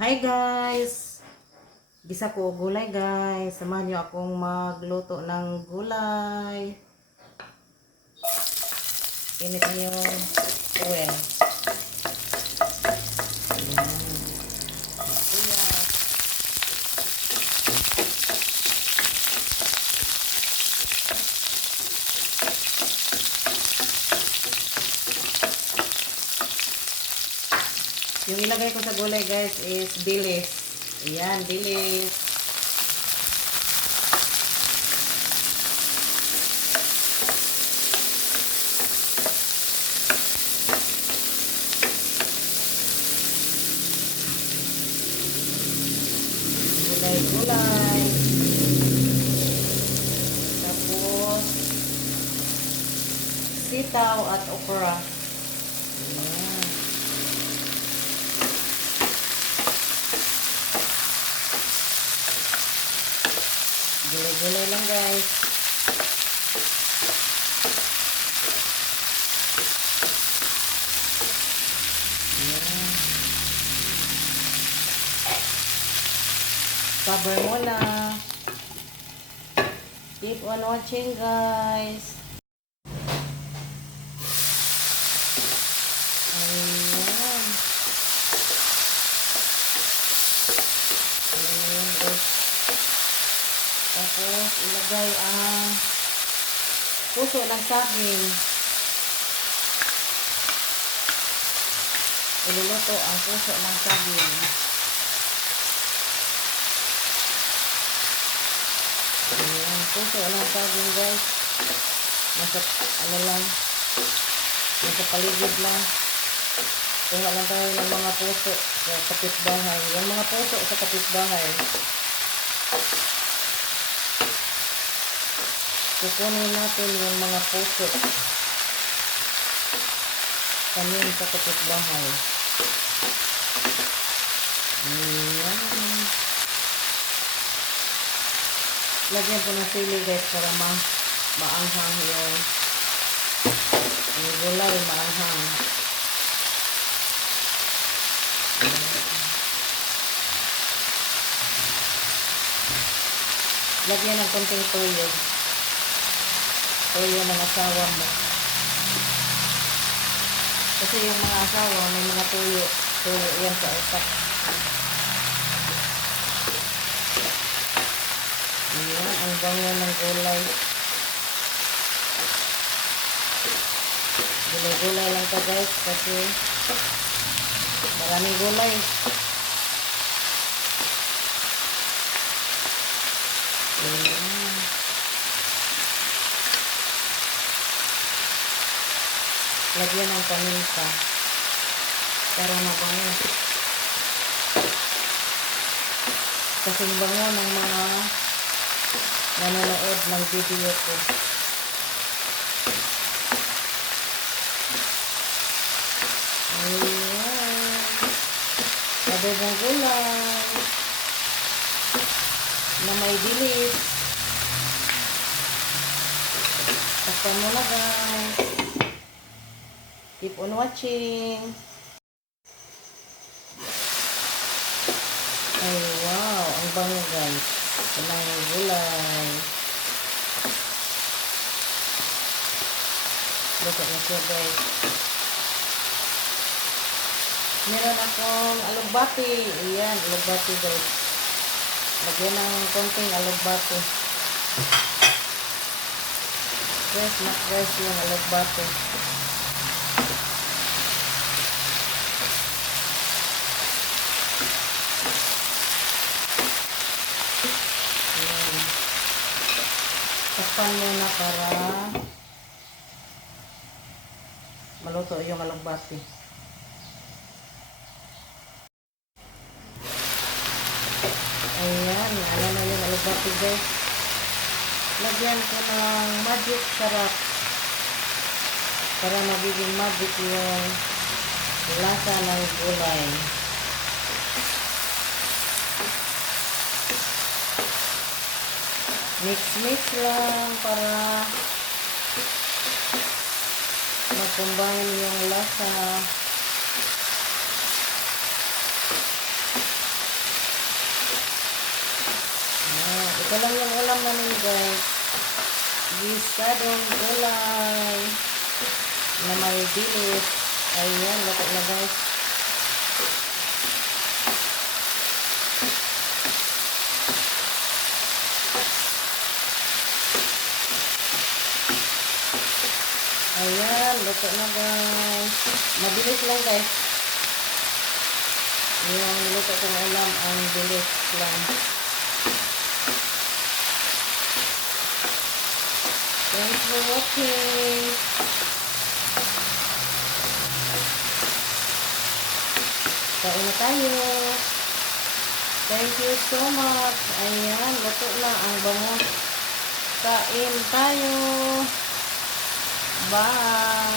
Hi guys! Gisa ko gulay guys. Samahan nyo akong magluto ng gulay. Init nyo yung oil. Yung ilagay ko sa gulay guys is bilis. Ayan, bilis. Gulay-gulay. Tapos sitaw at okra. Ayan. Gulay-gulay lang guys. Ayan. Cover mo na. Keep on watching guys. Ayan. Ayan guys. Tapos ilagay ang puso ng saging. Iluluto ang puso ng saging. Ayan, puso ng saging guys. Nasa ano lang, nasa paligid lang. Kuha lang tayo ng mga puso sa kapitbahay. Yung mga puso sa kapitbahay. Kukunin natin yung mga puso kanin sa kapitbahay. Ayan. Lagyan po ng sili guys para maanghang yung gulay, maanghang. Lagyan ng konting toyo. Toyo ng asawa mo. Kasi yung mga asawa, may mga toyo. Toyo yan sa utak. Ayan, ang bango ng gulay. Gulay-gulay lang to guys kasi maraming gulay. Ayan. Lagyan ng paminta para mabango. Kasing bango ng mga nanonood ng video ko. Ayan. Adobong gulay na may bilis. Takpan mo na guys. Keep on watching. Ay wow, ang bango guys. Ang gulay. Luto na siya guys. Meron akong alugbati. Ayan, alugbati guys. Lagyan ng konting alugbati. Fresh na fresh yung alugbati. Ayan. Takpan muna para maluto yung alugbati. Ayan, ano na yung alugbati guys. Lagyan ko ng magic sarap para magiging magic yung lasa ng gulay. Mix lang para mag-combine yung lasa. Ito lang yung ulam namin guys. Gisadong gulay na may dilis. Ayan, luto na guys. Ayan, luto na guys. Mabilis lang guys. Yung luto kong ulam ang bilis lang. Thanks for watching. Kain na tayo. Thank you so much. Ayan, luto na ang bangus. Kain tayo. Bye.